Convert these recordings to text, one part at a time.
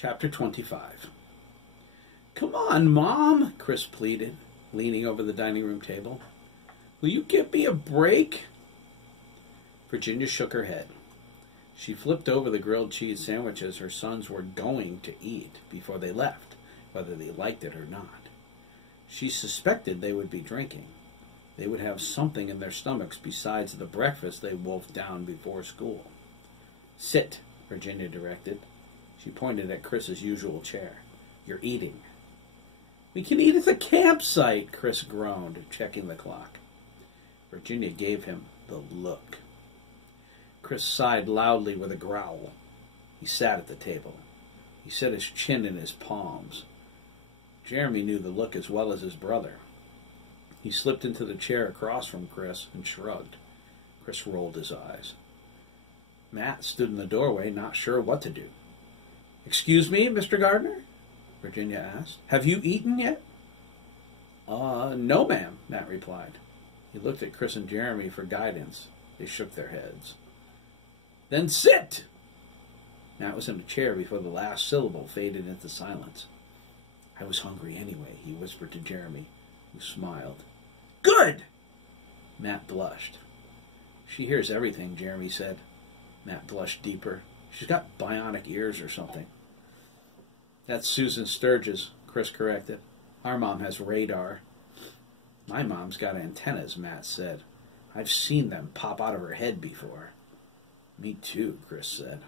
Chapter 25. "Come on, Mom," Chris pleaded, leaning over the dining room table. "Will you give me a break?" Virginia shook her head. She flipped over the grilled cheese sandwiches her sons were going to eat before they left, whether they liked it or not. She suspected they would be drinking. They would have something in their stomachs besides the breakfast they wolfed down before school. "Sit," Virginia directed. She pointed at Chris's usual chair. "You're eating." "We can eat at the campsite," Chris groaned, checking the clock. Virginia gave him the look. Chris sighed loudly with a growl. He sat at the table. He set his chin in his palms. Jeremy knew the look as well as his brother. He slipped into the chair across from Chris and shrugged. Chris rolled his eyes. Matt stood in the doorway, not sure what to do. "Excuse me, Mr. Gardner?" Virginia asked. "Have you eaten yet?" No, ma'am," Matt replied. He looked at Chris and Jeremy for guidance. They shook their heads. "Then sit!" Matt was in a chair before the last syllable faded into silence. "I was hungry anyway," he whispered to Jeremy, who smiled. "Good!" Matt blushed. "She hears everything," Jeremy said. Matt blushed deeper. "She's got bionic ears or something." "That's Susan Sturgis," Chris corrected. "Our mom has radar." "My mom's got antennas," Matt said. "I've seen them pop out of her head before." "Me too," Chris said.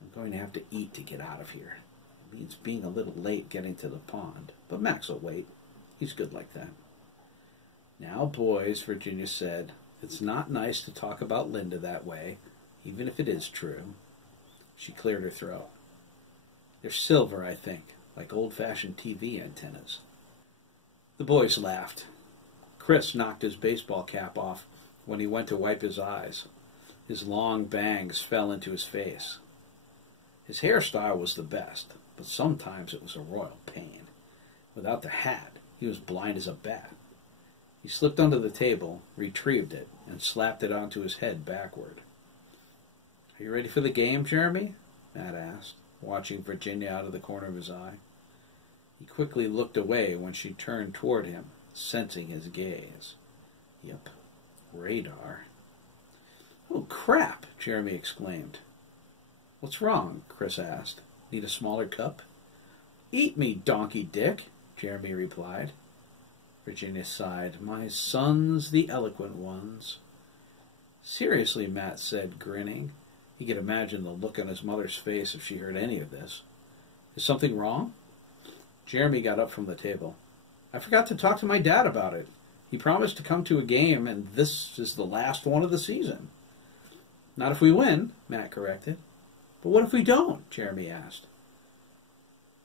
"I'm going to have to eat to get out of here. It means being a little late getting to the pond, but Max will wait. He's good like that." "Now, boys," Virginia said, "it's not nice to talk about Linda that way, even if it is true." She cleared her throat. "They're silver, I think, like old-fashioned TV antennas." The boys laughed. Chris knocked his baseball cap off when he went to wipe his eyes. His long bangs fell into his face. His hairstyle was the best, but sometimes it was a royal pain. Without the hat, he was blind as a bat. He slipped under the table, retrieved it, and slapped it onto his head backward. "Are you ready for the game, Jeremy?" Matt asked, watching Virginia out of the corner of his eye. He quickly looked away when she turned toward him, sensing his gaze. Yep, radar. "Oh, crap!" Jeremy exclaimed. "What's wrong?" Chris asked. "Need a smaller cup?" "Eat me, donkey Dick," Jeremy replied. Virginia sighed. "My sons, the eloquent ones." "Seriously," Matt said, grinning. He could imagine the look on his mother's face if she heard any of this. "Is something wrong?" Jeremy got up from the table. "I forgot to talk to my dad about it. He promised to come to a game, and this is the last one of the season." "Not if we win," Matt corrected. "But what if we don't?" Jeremy asked.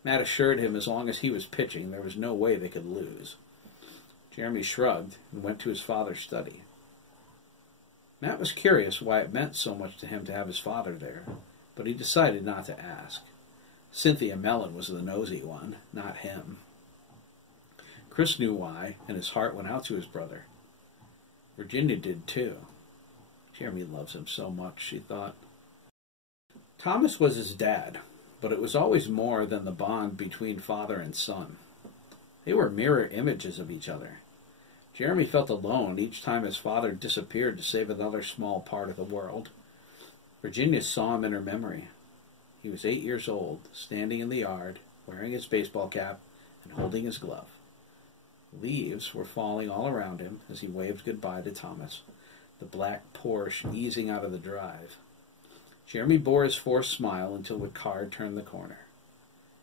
Matt assured him as long as he was pitching, there was no way they could lose. Jeremy shrugged and went to his father's study. Matt was curious why it meant so much to him to have his father there, but he decided not to ask. Cynthia Mellon was the nosy one, not him. Chris knew why, and his heart went out to his brother. Virginia did too. Jeremy loves him so much, she thought. Thomas was his dad, but it was always more than the bond between father and son. They were mirror images of each other. Jeremy felt alone each time his father disappeared to save another small part of the world. Virginia saw him in her memory. He was 8 years old, standing in the yard, wearing his baseball cap and holding his glove. Leaves were falling all around him as he waved goodbye to Thomas, the black Porsche easing out of the drive. Jeremy bore his forced smile until the car turned the corner.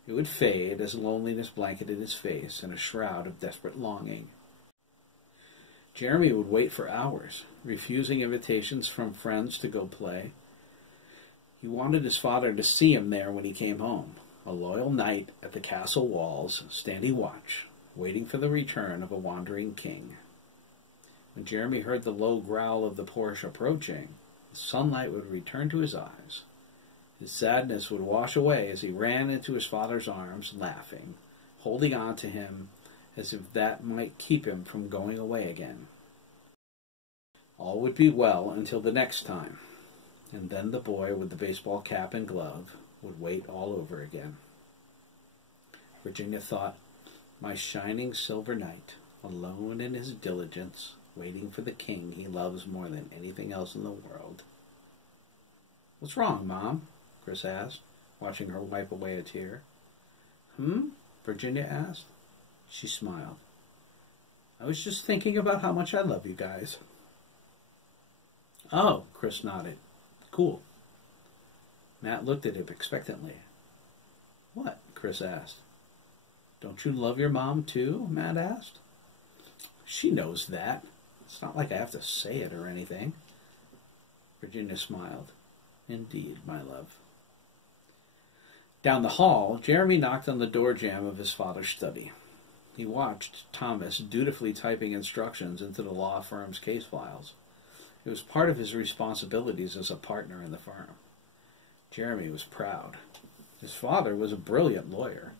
It would fade as loneliness blanketed his face in a shroud of desperate longing. Jeremy would wait for hours, refusing invitations from friends to go play. He wanted his father to see him there when he came home, a loyal knight at the castle walls, standing watch, waiting for the return of a wandering king. When Jeremy heard the low growl of the Porsche approaching, the sunlight would return to his eyes. His sadness would wash away as he ran into his father's arms, laughing, holding on to him as if that might keep him from going away again. All would be well until the next time, and then the boy with the baseball cap and glove would wait all over again. Virginia thought, my shining silver knight, alone in his diligence, waiting for the king he loves more than anything else in the world. What's wrong, Mom? Chris asked, watching her wipe away a tear. Virginia asked. She smiled. I was just thinking about how much I love you guys. Oh, Chris nodded. Cool. Matt looked at him expectantly. What? Chris asked. Don't you love your mom too? Matt asked. She knows that. It's not like I have to say it or anything. Virginia smiled. Indeed, my love. Down the hall, Jeremy knocked on the door jamb of his father's study. He watched Thomas dutifully typing instructions into the law firm's case files. It was part of his responsibilities as a partner in the firm. Jeremy was proud. His father was a brilliant lawyer,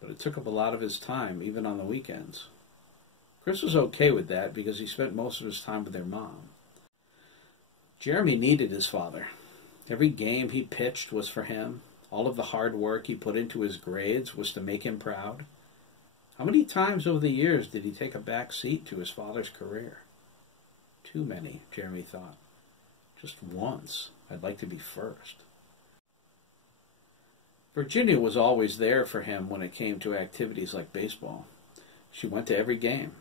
but it took up a lot of his time, even on the weekends. Chris was okay with that because he spent most of his time with their mom. Jeremy needed his father. Every game he pitched was for him. All of the hard work he put into his grades was to make him proud. How many times over the years did he take a back seat to his father's career? Too many, Jeremy thought. Just once, I'd like to be first. Virginia was always there for him when it came to activities like baseball. She went to every game.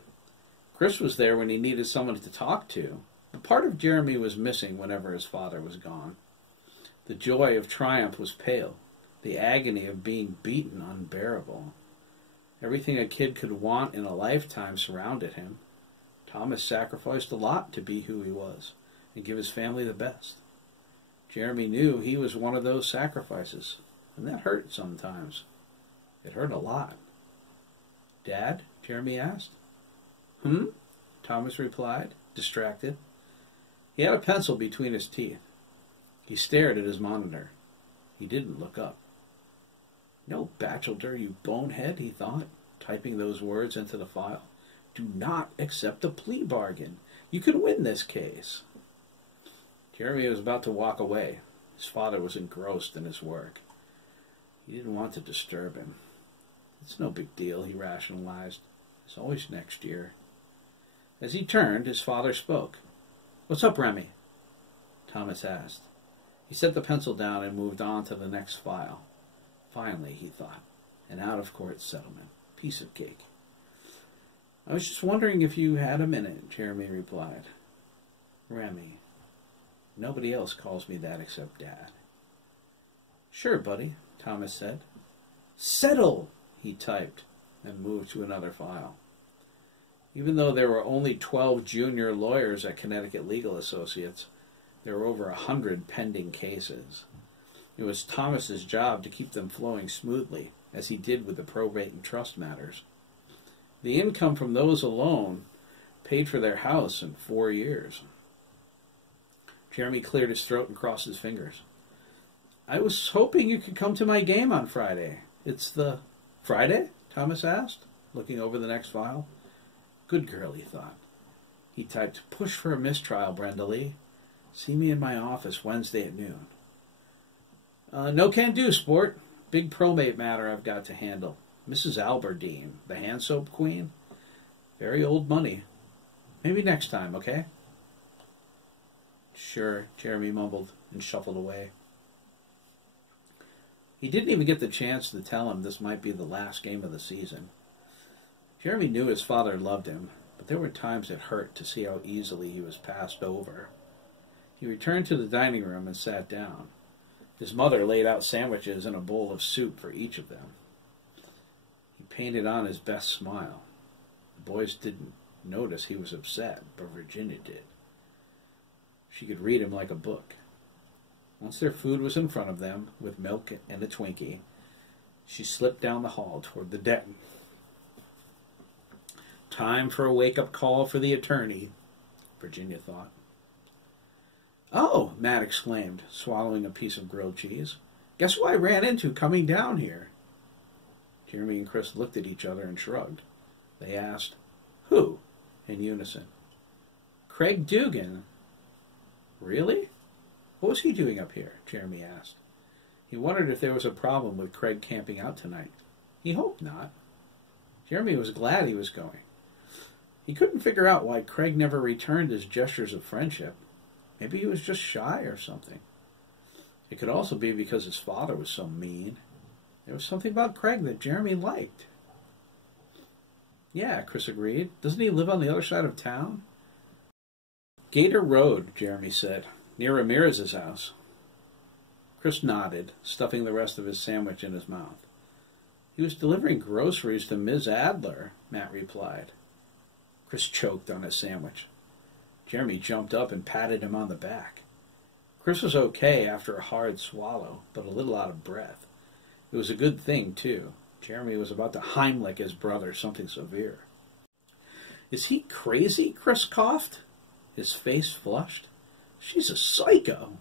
Chris was there when he needed someone to talk to, but part of Jeremy was missing whenever his father was gone. The joy of triumph was pale, the agony of being beaten unbearable. Everything a kid could want in a lifetime surrounded him. Thomas sacrificed a lot to be who he was and give his family the best. Jeremy knew he was one of those sacrifices, and that hurt sometimes. It hurt a lot. Dad? Jeremy asked. Thomas replied, distracted. He had a pencil between his teeth. He stared at his monitor. He didn't look up. No, Batchelder, you bonehead, he thought, typing those words into the file. Do not accept a plea bargain. You can win this case. Jeremy was about to walk away. His father was engrossed in his work. He didn't want to disturb him. It's no big deal, he rationalized. It's always next year. As he turned, his father spoke. What's up, Remy? Thomas asked. He set the pencil down and moved on to the next file. Finally, he thought, an out-of-court settlement. Piece of cake. I was just wondering if you had a minute, Jeremy replied. Remy. Nobody else calls me that except Dad. Sure, buddy, Thomas said. Settle, he typed, and moved to another file. Even though there were only 12 junior lawyers at Connecticut Legal Associates, there were over 100 pending cases. It was Thomas's job to keep them flowing smoothly, as he did with the probate and trust matters. The income from those alone paid for their house in 4 years. Jeremy cleared his throat and crossed his fingers. I was hoping you could come to my game on Friday. It's the... Friday? Thomas asked, looking over the next file. Good girl, he thought. He typed, push for a mistrial, Brenda Lee. See me in my office Wednesday at noon. No can do, sport. Big probate matter I've got to handle. Mrs. Alberdine, the hand soap queen. Very old money. Maybe next time, okay? Sure, Jeremy mumbled and shuffled away. He didn't even get the chance to tell him this might be the last game of the season. Jeremy knew his father loved him, but there were times it hurt to see how easily he was passed over. He returned to the dining room and sat down. His mother laid out sandwiches and a bowl of soup for each of them. He painted on his best smile. The boys didn't notice he was upset, but Virginia did. She could read him like a book. Once their food was in front of them, with milk and a Twinkie, she slipped down the hall toward the den. Time for a wake-up call for the attorney, Virginia thought. Oh, Matt exclaimed, swallowing a piece of grilled cheese. Guess who I ran into coming down here? Jeremy and Chris looked at each other and shrugged. They asked, Who? In unison. Craig Dougan. Really? What was he doing up here? Jeremy asked. He wondered if there was a problem with Craig camping out tonight. He hoped not. Jeremy was glad he was going. He couldn't figure out why Craig never returned his gestures of friendship. Maybe he was just shy or something. It could also be because his father was so mean. There was something about Craig that Jeremy liked. Yeah, Chris agreed. Doesn't he live on the other side of town? Gator Road, Jeremy said, near Ramirez's house. Chris nodded, stuffing the rest of his sandwich in his mouth. He was delivering groceries to Ms. Adler, Matt replied. Chris choked on his sandwich. Jeremy jumped up and patted him on the back. Chris was okay after a hard swallow, but a little out of breath. It was a good thing, too. Jeremy was about to Heimlich his brother, something severe. Is he crazy? Chris coughed. His face flushed. She's a psycho.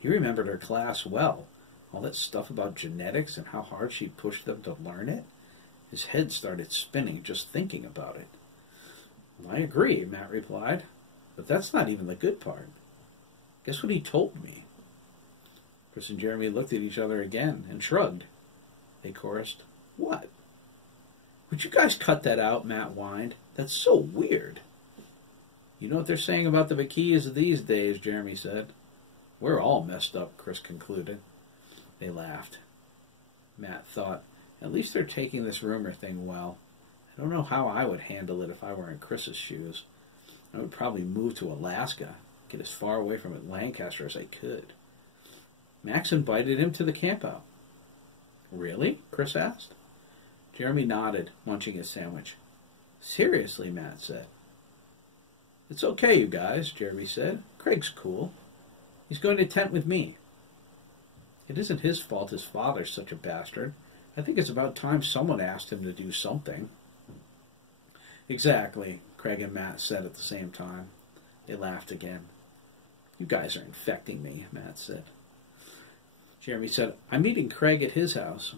He remembered her class well. All that stuff about genetics and how hard she pushed them to learn it. His head started spinning just thinking about it. Well, I agree, Matt replied. But that's not even the good part. Guess what he told me? Chris and Jeremy looked at each other again and shrugged. They chorused, What? Would you guys cut that out? Matt whined. That's so weird. You know what they're saying about the McKees these days, Jeremy said. We're all messed up, Chris concluded. They laughed. Matt thought, at least they're taking this rumor thing well. I don't know how I would handle it if I were in Chris's shoes. I would probably move to Alaska, get as far away from Lancaster as I could. Max invited him to the campout. Really? Chris asked. Jeremy nodded, munching his sandwich. Seriously, Matt said. It's okay, you guys, Jeremy said. Craig's cool. He's going to tent with me. It isn't his fault his father's such a bastard. I think it's about time someone asked him to do something. Exactly, Craig and Matt said at the same time. They laughed again. You guys are infecting me, Matt said. Jeremy said, I'm meeting Craig at his house.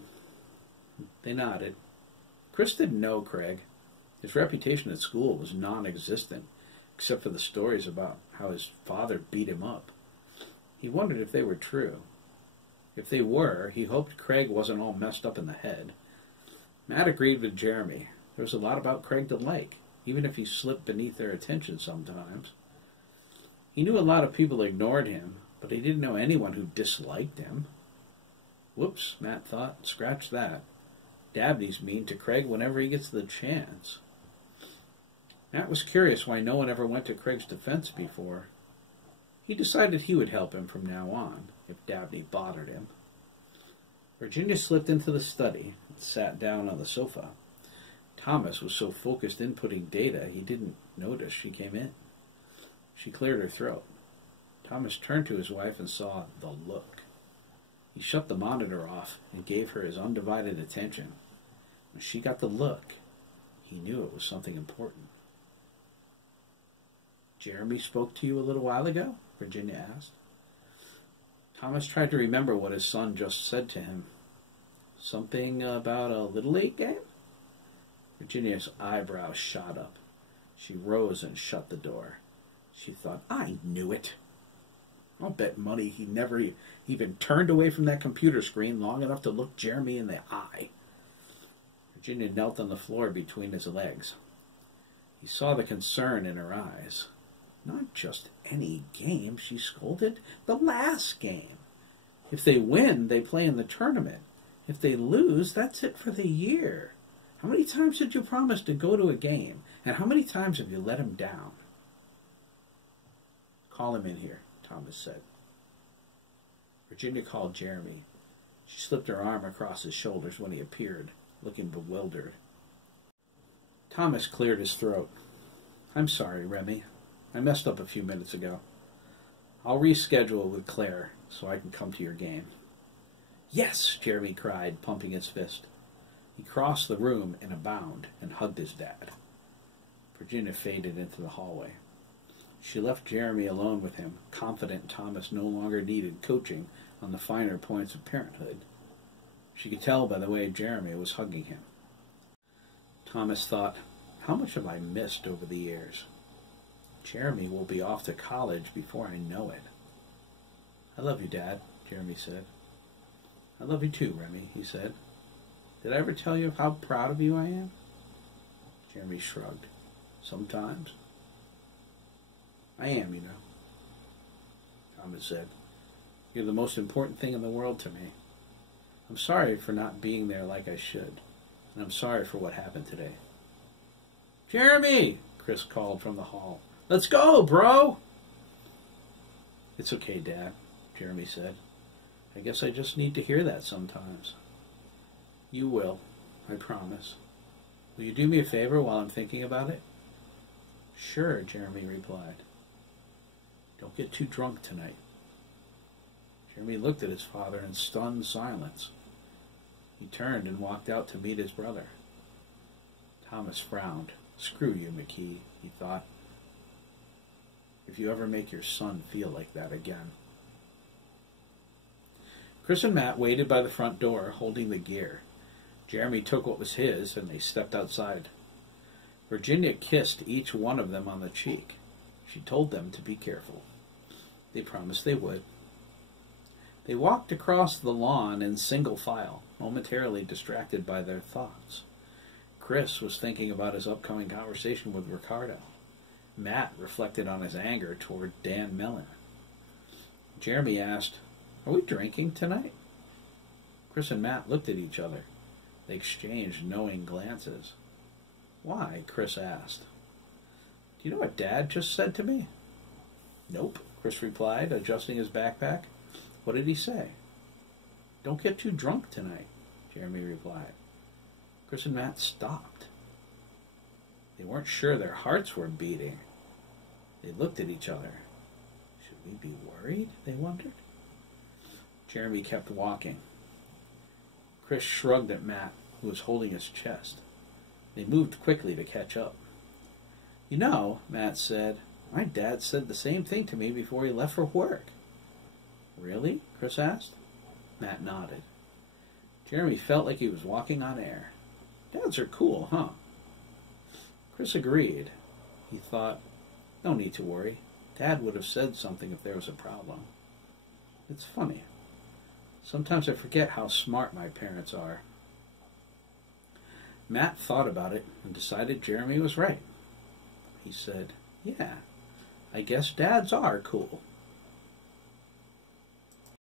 They nodded. Chris didn't know Craig. His reputation at school was non-existent, except for the stories about how his father beat him up. He wondered if they were true. If they were, he hoped Craig wasn't all messed up in the head. Matt agreed with Jeremy. There was a lot about Craig to like, even if he slipped beneath their attention sometimes. He knew a lot of people ignored him, but he didn't know anyone who disliked him. Whoops, Matt thought. Scratch that. Dabney's mean to Craig whenever he gets the chance. Matt was curious why no one ever went to Craig's defense before. He decided he would help him from now on, if Dabney bothered him. Virginia slipped into the study and sat down on the sofa. Thomas was so focused inputting data he didn't notice she came in. She cleared her throat. Thomas turned to his wife and saw the look. He shut the monitor off and gave her his undivided attention. When she got the look, he knew it was something important. Jeremy spoke to you a little while ago? Virginia asked. Thomas tried to remember what his son just said to him. Something about a Little League game? Virginia's eyebrows shot up. She rose and shut the door. She thought, I knew it. I'll bet money he never even turned away from that computer screen long enough to look Jeremy in the eye. Virginia knelt on the floor between his legs. He saw the concern in her eyes. Not just any game, she scolded. The last game. If they win, they play in the tournament. If they lose, that's it for the year. How many times did you promise to go to a game? And how many times have you let him down? Call him in here, Thomas said. Virginia called Jeremy. She slipped her arm across his shoulders when he appeared, looking bewildered. Thomas cleared his throat. I'm sorry, Remy. I messed up a few minutes ago. I'll reschedule with Claire so I can come to your game. Yes, Jeremy cried, pumping his fist. He crossed the room in a bound and hugged his dad. Virginia faded into the hallway. She left Jeremy alone with him, confident Thomas no longer needed coaching on the finer points of parenthood. She could tell by the way Jeremy was hugging him. Thomas thought, how much have I missed over the years? Jeremy will be off to college before I know it. I love you, Dad, Jeremy said. I love you too, Remy, he said. Did I ever tell you how proud of you I am? Jeremy shrugged. Sometimes. I am, you know, Thomas said. You're the most important thing in the world to me. I'm sorry for not being there like I should, and I'm sorry for what happened today. Jeremy, Chris called from the hall. Let's go, bro! It's okay, Dad, Jeremy said. I guess I just need to hear that sometimes. You will, I promise. Will you do me a favor while I'm thinking about it? Sure, Jeremy replied. Don't get too drunk tonight. Jeremy looked at his father in stunned silence. He turned and walked out to meet his brother. Thomas frowned. Screw you, McKee, he thought. If you ever make your son feel like that again. Chris and Matt waited by the front door, holding the gear. Jeremy took what was his, and they stepped outside. Virginia kissed each one of them on the cheek. She told them to be careful. They promised they would. They walked across the lawn in single file, momentarily distracted by their thoughts. Chris was thinking about his upcoming conversation with Ricardo. Matt reflected on his anger toward Dan Mellon. Jeremy asked, Are we drinking tonight? Chris and Matt looked at each other. They exchanged knowing glances. Why? Chris asked. Do you know what Dad just said to me? Nope, Chris replied, adjusting his backpack. What did he say? Don't get too drunk tonight, Jeremy replied. Chris and Matt stopped. They weren't sure their hearts were beating. They looked at each other. Should we be worried? They wondered. Jeremy kept walking. Chris shrugged at Matt, who was holding his chest. They moved quickly to catch up. You know, Matt said, my dad said the same thing to me before he left for work. Really? Chris asked. Matt nodded. Jeremy felt like he was walking on air. Dads are cool, huh? Chris agreed. He thought, no need to worry. Dad would have said something if there was a problem. It's funny. Sometimes I forget how smart my parents are. Matt thought about it and decided Jeremy was right. He said, yeah, I guess dads are cool.